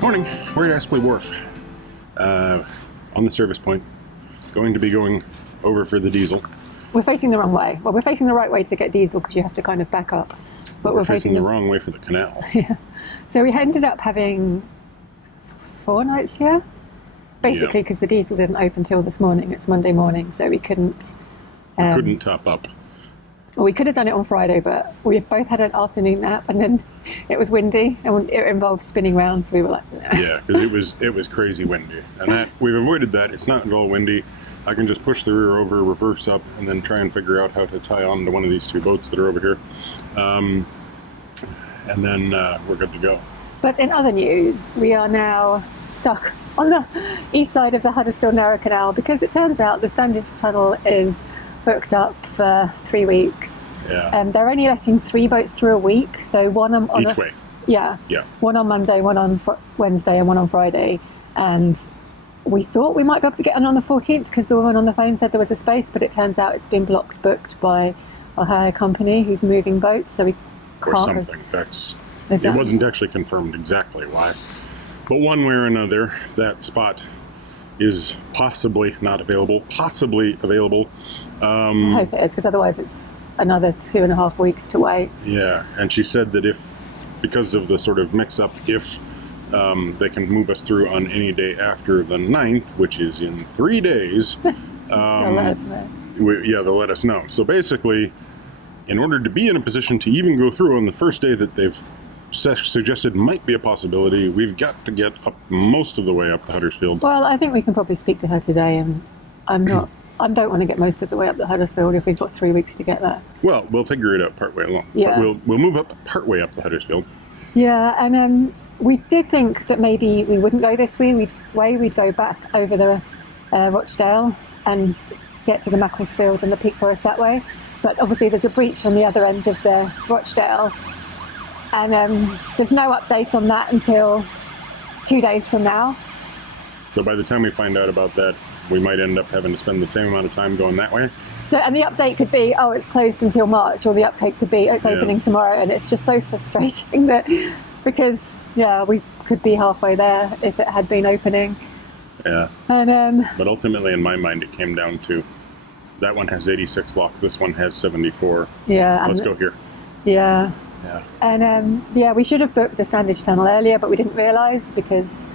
Morning, we're at Aspley Wharf, on the service point, going to be going over for the diesel. We're facing the wrong way. Well, we're facing the right way to get diesel because you have to kind of back up. But we're facing the wrong way for the canal. Yeah. So we ended up having 4 nights here, basically because the diesel didn't open till this morning. It's Monday morning, so we couldn't... We couldn't top up. Well, we could have done it on Friday, but we both had an afternoon nap, and then it was windy, and it involved spinning round, so we were like, nah. Yeah, because it was crazy windy, and we've avoided that. It's not at all windy. I can just push the rear over, reverse up, and then try and figure out how to tie on to one of these 2 boats that are over here, and then we're good to go. But in other news, we are now stuck on the east side of the Huddersfield Narrow Canal because it turns out the Standage Tunnel is booked up for 3 weeks. Yeah. They're only letting 3 boats through a week, so one on each way. Yeah. One on Monday, one on Wednesday, and one on Friday. And we thought we might be able to get on the 14th because the woman on the phone said there was a space, but it turns out it's been booked by a hire company who's moving boats, so we can't. Or something. It wasn't actually confirmed exactly why, but one way or another, that spot is possibly not available, possibly available. I hope it is, because otherwise it's another 2.5 weeks to wait. Yeah, and she said that because of the sort of mix-up, if they can move us through on any day after the 9th, which is in 3 days, they'll let us know. They'll let us know. So basically, in order to be in a position to even go through on the first day that they've suggested might be a possibility, we've got to get up most of the way up the Huddersfield. Well, I think we can probably speak to her today, and I don't want to get most of the way up the Huddersfield if we've got 3 weeks to get there. Well, we'll figure it out partway along. Yeah. But we'll move up partway up the Huddersfield. Yeah, and we did think that maybe we wouldn't go this way. We'd go back over the Rochdale and get to the Macclesfield and the Peak Forest that way. But obviously there's a breach on the other end of the Rochdale, and there's no update on that until 2 days from now. So by the time we find out about that, we might end up having to spend the same amount of time going that way. So, and the update could be, oh, it's closed until March, or the update could be, it's opening tomorrow, and it's just so frustrating that, because, we could be halfway there if it had been opening. Yeah. And but ultimately, in my mind, it came down to, that one has 86 locks, this one has 74. Yeah. Let's go here. Yeah. Yeah. And we should have booked the Standage Tunnel earlier, but we didn't realise, because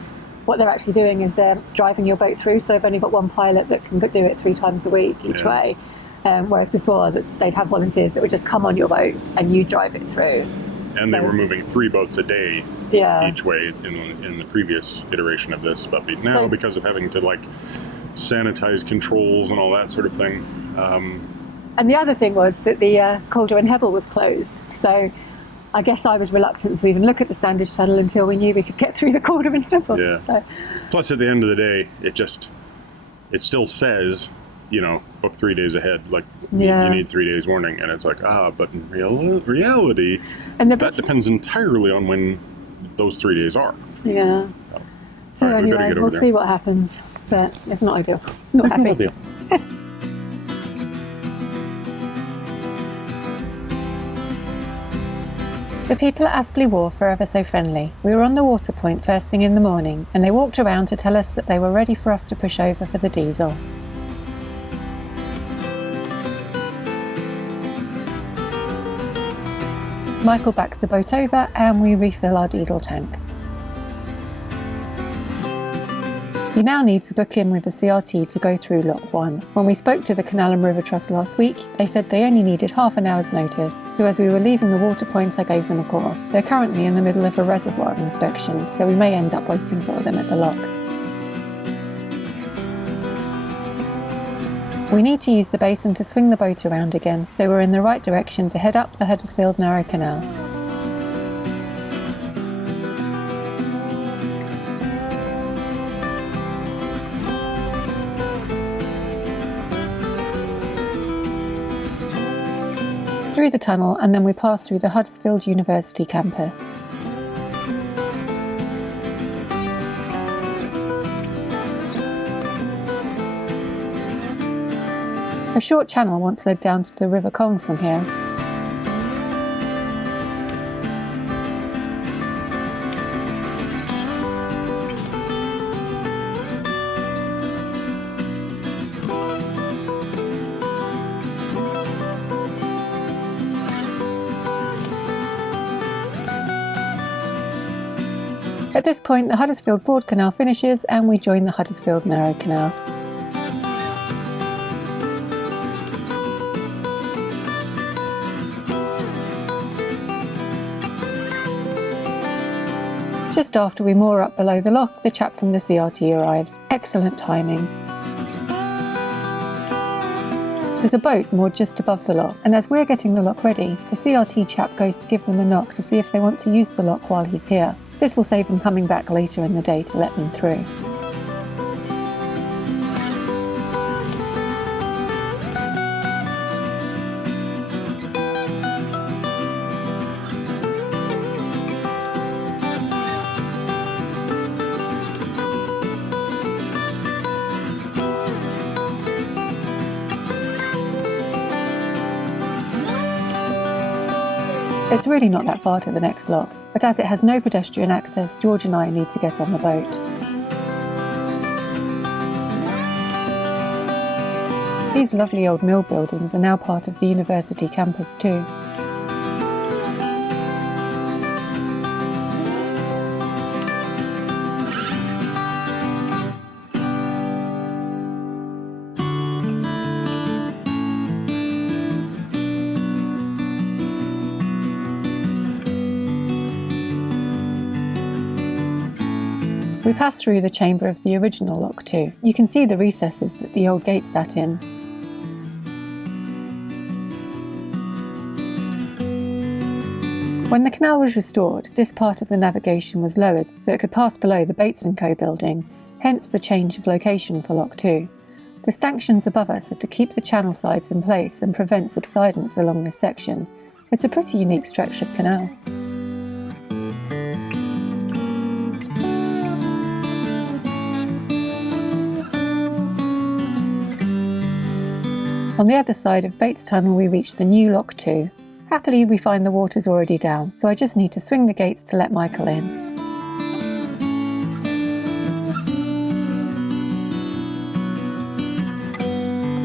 what they're actually doing is they're driving your boat through, so they've only got one pilot that can do it 3 times a week each way. Whereas before, they'd have volunteers that would just come on your boat and you drive it through. And they were moving 3 boats a day each way in the previous iteration of this. But now, because of having to sanitize controls and all that sort of thing. And the other thing was that the Calder and Hebble was closed. So I guess I was reluctant to even look at the Standage Tunnel until we knew we could get through the Calder and Hebble. Yeah. So. Plus, at the end of the day, it still says, book 3 days ahead. You need 3 days warning, and it's but in reality, that depends entirely on when those 3 days are. Yeah. So right, anyway, we'll see what happens, but it's not ideal. Not happy. Not ideal. The people at Aspley Wharf are ever so friendly. We were on the water point first thing in the morning, and they walked around to tell us that they were ready for us to push over for the diesel. Michael backs the boat over and we refill our diesel tank. You now need to book in with the CRT to go through Lock 1. When we spoke to the Canal and River Trust last week, they said they only needed half an hour's notice, so as we were leaving the water point I gave them a call. They're currently in the middle of a reservoir inspection, so we may end up waiting for them at the lock. We need to use the basin to swing the boat around again, so we're in the right direction to head up the Huddersfield Narrow Canal. Through the tunnel, and then we pass through the Huddersfield University campus. A short channel once led down to the River Colne from here. At this point, the Huddersfield Broad Canal finishes and we join the Huddersfield Narrow Canal. Just after we moor up below the lock, the chap from the CRT arrives. Excellent timing. There's a boat moored just above the lock, and as we're getting the lock ready, the CRT chap goes to give them a knock to see if they want to use the lock while he's here. This will save him coming back later in the day to let them through. It's really not that far to the next lock, but as it has no pedestrian access, George and I need to get on the boat. These lovely old mill buildings are now part of the university campus too. We pass through the chamber of the original lock too. You can see the recesses that the old gate sat in. When the canal was restored, this part of the navigation was lowered so it could pass below the Bates & Co building, hence the change of location for Lock 2. The stanchions above us are to keep the channel sides in place and prevent subsidence along this section. It's a pretty unique stretch of canal. On the other side of Bates Tunnel we reach the new Lock 2. Happily we find the water's already down, so I just need to swing the gates to let Michael in.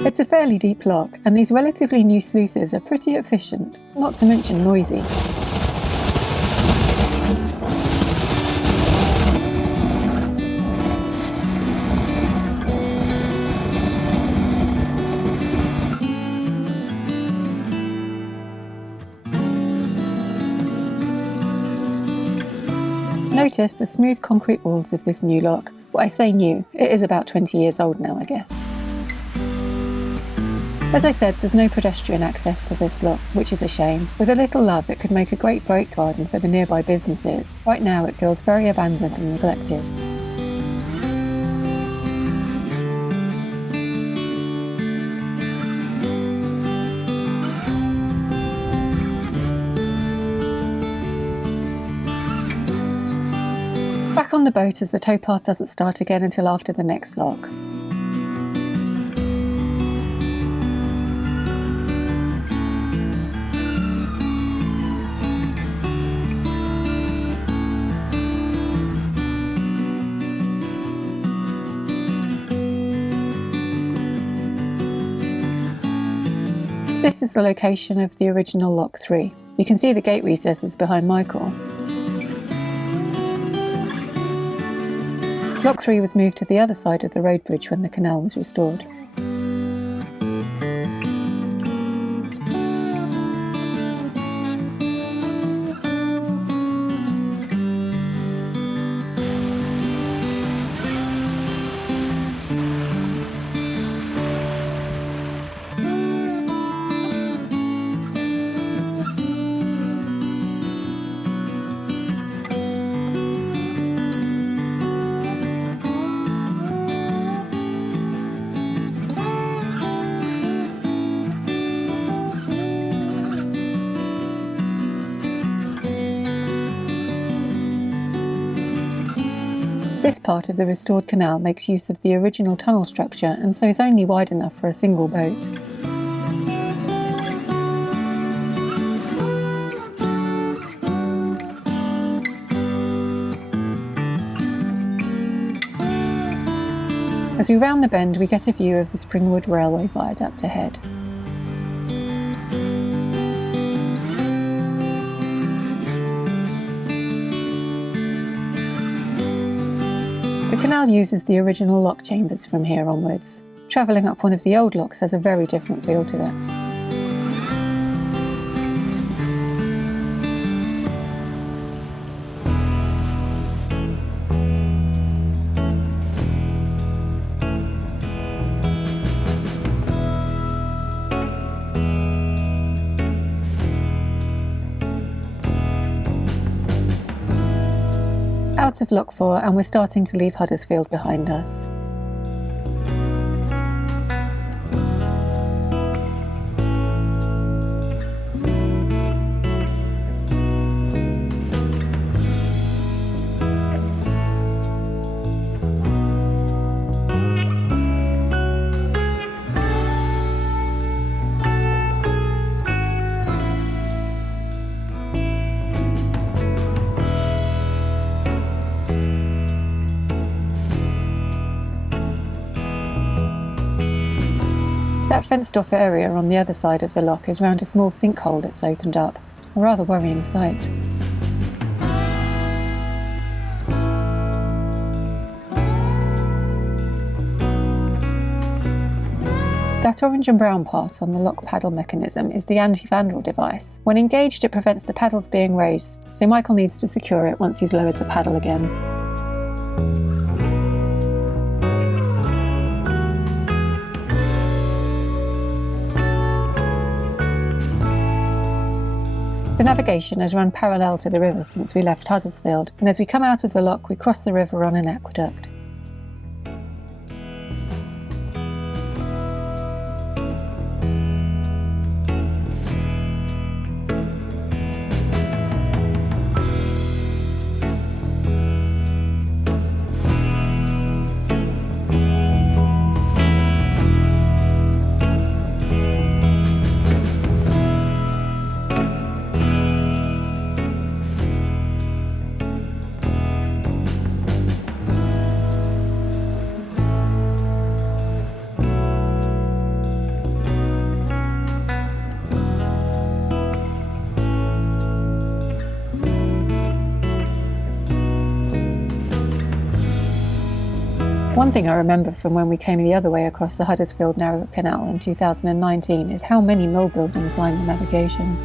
It's a fairly deep lock, and these relatively new sluices are pretty efficient, not to mention noisy. Notice the smooth concrete walls of this new lock. Well, I say new, it is about 20 years old now, I guess. As I said, there's no pedestrian access to this lock, which is a shame. With a little love, it could make a great break garden for the nearby businesses. Right now it feels very abandoned and neglected. Back on the boat as the towpath doesn't start again until after the next lock. This is the location of the original Lock 3. You can see the gate recesses behind Michael. Lock 3 was moved to the other side of the road bridge when the canal was restored. This part of the restored canal makes use of the original tunnel structure and so is only wide enough for a single boat. As we round the bend, we get a view of the Springwood Railway Viaduct ahead. The canal uses the original lock chambers from here onwards. Travelling up one of the old locks has a very different feel to it. Out of Lock 4, and we're starting to leave Huddersfield behind us. That fenced-off area on the other side of the lock is round a small sinkhole that's opened up, a rather worrying sight. That orange and brown part on the lock paddle mechanism is the anti-vandal device. When engaged, it prevents the paddles being raised, so Michael needs to secure it once he's lowered the paddle again. The navigation has run parallel to the river since we left Huddersfield, and as we come out of the lock we cross the river on an aqueduct. One thing I remember from when we came the other way across the Huddersfield Narrow Canal in 2019 is how many mill buildings line the navigation.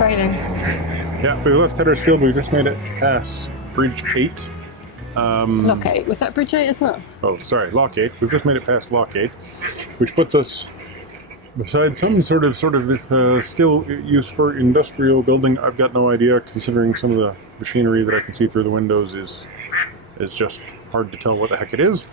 raining. Yeah, we left Huddersfield. We just made it past Bridge 8. Lock 8. Was that Bridge 8 as well? Oh, sorry, Lock 8. We've just made it past Lock 8, which puts us beside some sort of still used for industrial building. I've got no idea, considering some of the machinery that I can see through the windows is just hard to tell what the heck it is.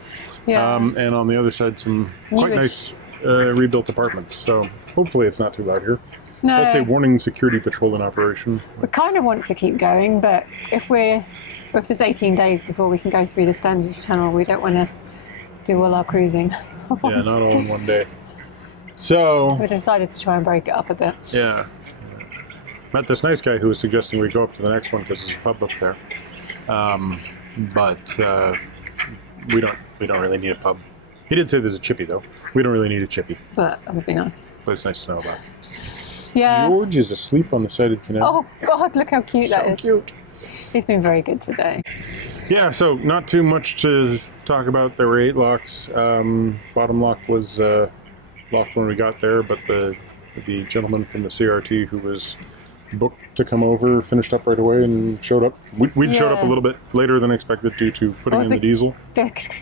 Yeah. And on the other side, some quite nice rebuilt apartments. So hopefully it's not too loud here. No. Let's say warning security patrol in operation. We kind of want to keep going, but if there's 18 days before we can go through the Standish Channel, we don't want to do all our cruising. Yeah, not all in one day. So we decided to try and break it up a bit. Yeah. Met this nice guy who was suggesting we go up to the next one because there's a pub up there. But we don't really need a pub. He did say there's a chippy though. We don't really need a chippy. But that would be nice. But it's nice to know about. Yeah. George is asleep on the side of the canal. Oh God, look how cute that is. Cute. He's been very good today. Yeah, so not too much to talk about. There were 8 locks. Bottom lock was locked when we got there, but the gentleman from the CRT who was booked to come over finished up right away and showed up. We'd showed up a little bit later than expected due to putting in the diesel.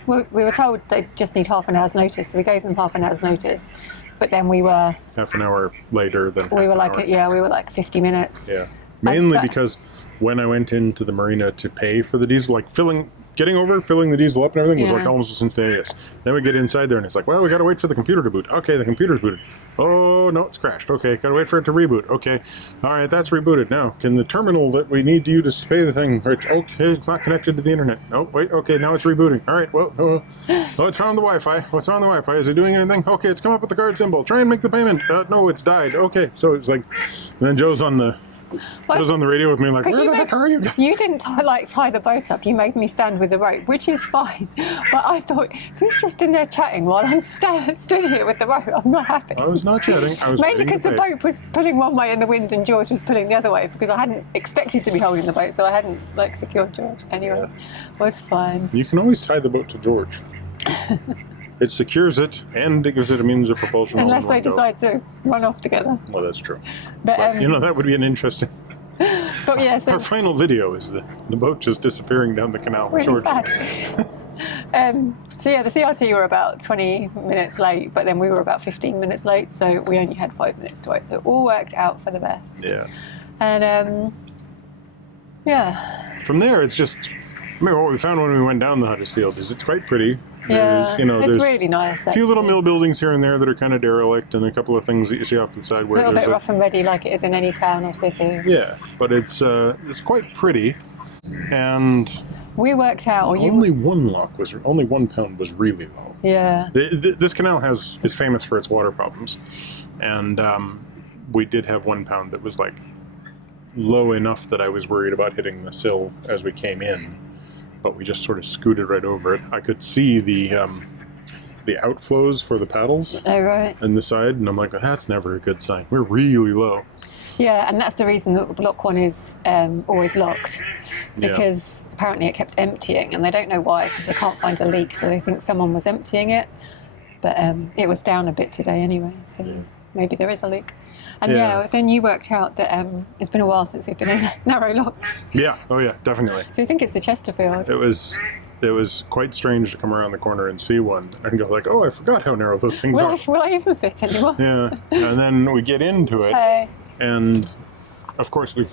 We were told they just need half an hour's notice, so we gave them half an hour's notice. But then we were half an hour later than we were like 50 minutes. Yeah. Mainly because when I went into the marina to pay for the diesel, like getting over, filling the diesel up and everything was like almost instantaneous. Then we get inside there and it's like, well, we got to wait for the computer to boot. Okay, the computer's booted. Oh, no, it's crashed. Okay, got to wait for it to reboot. Okay, all right, that's rebooted. Now, can the terminal that we need to use to pay the thing, okay, it's not connected to the internet. Oh, wait, okay, now it's rebooting. All right, well, it's found the Wi-Fi. What's on the Wi-Fi? Is it doing anything? Okay, it's come up with the card symbol. Try and make the payment. No, it's died. Okay, so it's like, and then Joe's on the radio with me like, where the heck are you guys? You didn't tie the boat up. You made me stand with the rope, which is fine. But I thought, who's just in there chatting while I'm stood here with the rope? I'm not happy. I was not chatting. I was mainly because the boat was pulling one way in the wind and George was pulling the other way because I hadn't expected to be holding the boat, so I hadn't secured George. Anyway, it was fine. You can always tie the boat to George. It secures it, and it gives it a means of propulsion. Unless they decide to run off together. Well, that's true. But that would be an interesting... But yeah, so... Our final video is the boat just disappearing down the canal. It's really sad. So yeah, the CRT were about 20 minutes late, but then we were about 15 minutes late, so we only had 5 minutes to wait. So it all worked out for the best. Yeah. And, yeah. From there, it's just... what we found when we went down the Huddersfield is it's quite pretty. It's really nice. A few little mill buildings here and there that are kind of derelict, and a couple of things that you see off the side where a little bit rough and ready, like it is in any town or city. Yeah, but it's quite pretty, and we worked out. Only 1 pound was really low. Yeah. This canal is famous for its water problems, and we did have 1 pound that was like low enough that I was worried about hitting the sill as we came in. But we just sort of scooted right over it. I could see the outflows for the paddles in the side, and I'm like, that's never a good sign. We're really low. Yeah, and that's the reason that Block 1 is always locked, because apparently it kept emptying, and they don't know why, because they can't find a leak, so they think someone was emptying it. But it was down a bit today anyway, so maybe there is a leak. And then you worked out that it's been a while since we've been in narrow locks. Yeah, oh yeah, definitely. So you think it's the Chesterfield? It was quite strange to come around the corner and see one and go like, oh, I forgot how narrow those things are. Will I even fit anymore? Yeah, and then we get into it, and of course we've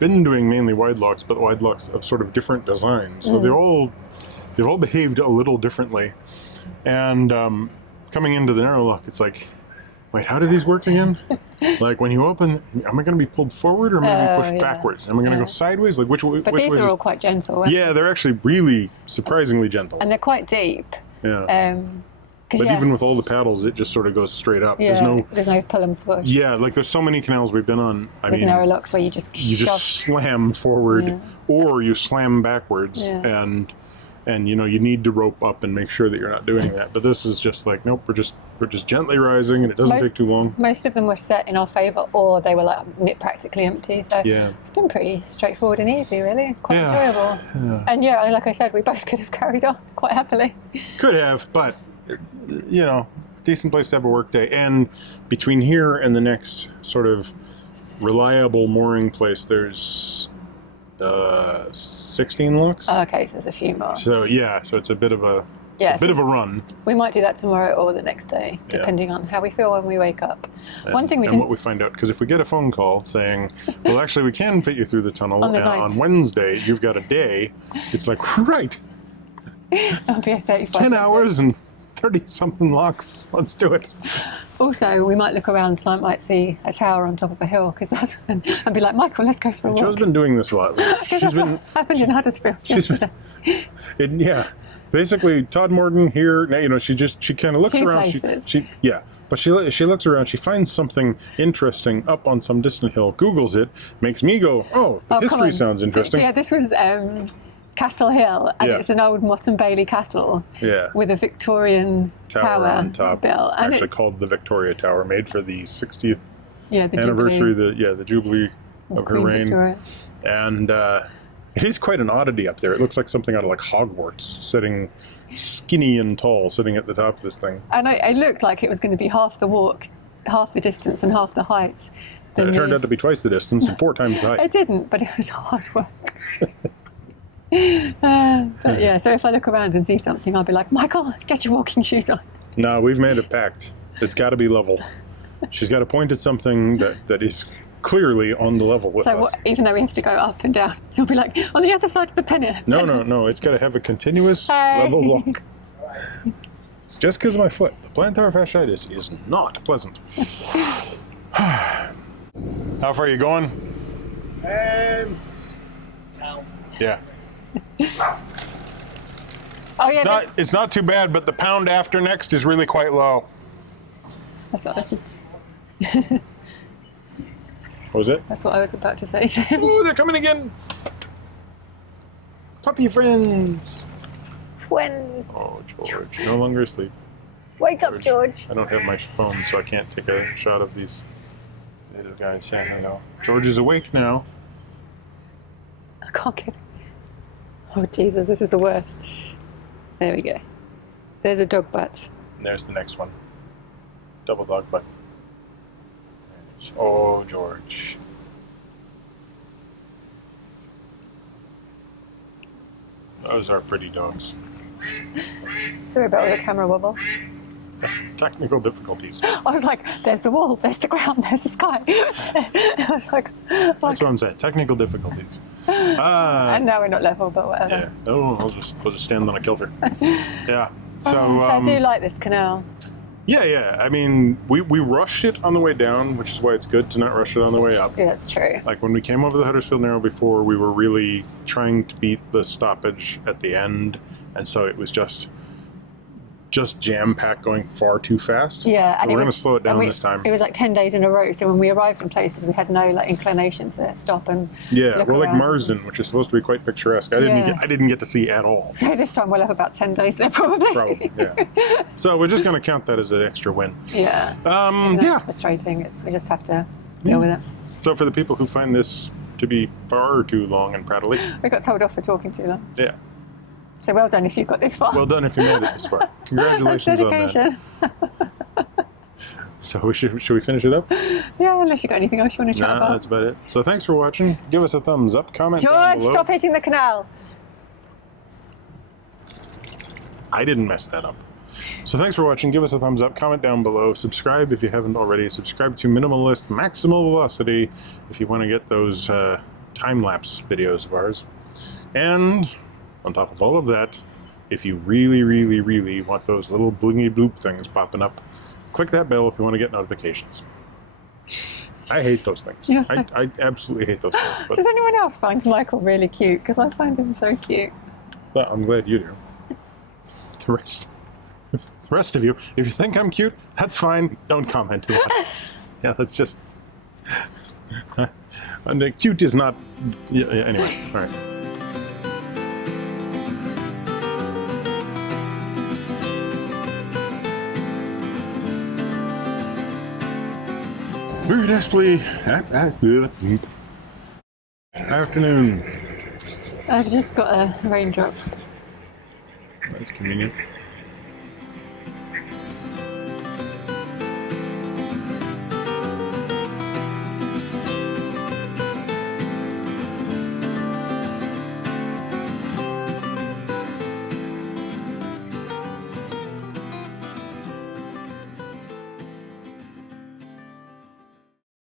been doing mainly wide locks, but wide locks of sort of different designs, so they've all behaved a little differently, and coming into the narrow lock, it's like, wait, how do these work again? Like when you open, am I going to be pulled forward or am I going to be pushed backwards? Am I going to go sideways? Like which way? But these are all quite gentle. Yeah, they're actually really surprisingly gentle. And they're quite deep. Yeah. But even with all the paddles, it just sort of goes straight up. Yeah, there's no pull and push. Yeah, like there's so many canals we've been on. With narrow locks where you just slam forward or you slam backwards, and you need to rope up and make sure that you're not doing that. But this is just like, nope, we're just gently rising, and it doesn't take too long. Most of them were set in our favour, or they were like practically empty. So it's been pretty straightforward and easy, really. Quite enjoyable. Yeah. And like I said, we both could have carried on quite happily. Could have, but decent place to have a work day. And between here and the next sort of reliable mooring place, there's 16 locks. Oh, okay, so there's a few more. So yeah, so it's a bit of a run. We might do that tomorrow or the next day, depending on how we feel when we wake up. One thing what we find out, because if we get a phone call saying, well, actually, we can fit you through the tunnel on Wednesday, you've got a day, it's like, right. It'll be a 35 10 hours and 30-something locks. Let's do it. Also, we might look around and I might see a tower on top of a hill, because that's when I'd be like, Michael, let's go for a walk. Jo's been doing this a lot. Happened in Huddersfield yesterday. Basically, Todd Morton here, she kind of looks around. But she looks around, she finds something interesting up on some distant hill, Googles it, makes me go, the history sounds interesting. Yeah, this was Castle Hill, and it's an old Motte and Bailey castle with a Victorian tower on top, built. Actually called the Victoria Tower, made for the 60th anniversary, the Jubilee of her reign. Victoria. And it is quite an oddity up there. It looks like something out of like Hogwarts, sitting skinny and tall, sitting at the top of this thing. And it looked like it was going to be half the walk, half the distance and half the height. It turned out to be twice the distance and 4 times the height. It didn't, but it was hard work. But yeah, so if I look around and see something, I'll be like, Michael, get your walking shoes on. No, we've made a pact. It's got to be level. She's got to point at something that is clearly on the level with us. So even though we have to go up and down, you'll be like, on the other side of the pennant. No. It's got to have a continuous level walk. It's just because of my foot. The plantar fasciitis is not pleasant. How far are you going? Town. Yeah. Oh yeah. It's not too bad, but the pound after next is really quite low. That's just. What was it? That's what I was about to say to him. Oh, they're coming again. Puppy friends. Friends. Oh, George, no longer asleep. Wake up, George. I don't have my phone, so I can't take a shot of these little guys saying hello. George is awake now. I can't get it. Oh, Jesus, this is the worst. There we go. There's a dog butt. There's the next one. Double dog butt. Oh, George. Those are pretty dogs. Sorry about all the camera wobble. Technical difficulties. I was like, there's the wall, there's the ground, there's the sky. I was like, that's what I'm saying, technical difficulties. And now we're not level, but whatever. Yeah, no, I'll just stand on a kilter. Yeah. So I do like this canal. Yeah. I mean, we rushed it on the way down, which is why it's good to not rush it on the way up. Yeah, that's true. Like when we came over the Huddersfield Narrow before, we were really trying to beat the stoppage at the end, and so it was just jam-packed, going far too fast. Yeah, and we're going to slow it down this time. It was like 10 days in a row, so when we arrived in places, we had no inclination to stop and look like around. Marsden, which is supposed to be quite picturesque. I didn't get to see at all. So this time we'll have about 10 days there, probably. Probably, yeah. So we're just going to count that as an extra win. Yeah. That's frustrating. We just have to deal with it. So for the people who find this to be far too long and prattly, we got told off for talking too long. Yeah. So well done if you got this far. Well done if you made it this far. Congratulations on that. So should we finish it up? Yeah, unless you got anything else you want to chat about. That's about it. So thanks for watching. Give us a thumbs up, comment down George, below. stop hitting the canal. I didn't mess that up. So thanks for watching. Give us a thumbs up, comment down below, subscribe if you haven't already. Subscribe to Minimalist Maximal Velocity if you want to get those time-lapse videos of ours. And on top of all of that, if you really, really, really want those little blingy bloop things popping up, click that bell if you want to get notifications. I hate those things. Yes, I absolutely hate those things. But does anyone else find Michael really cute? Because I find him so cute. Well, I'm glad you do. The rest of you, if you think I'm cute, that's fine. Don't comment too much. Yeah, that's just... and cute is not... Yeah, anyway, all right. Very desperately afternoon. I've just got a raindrop. That's convenient.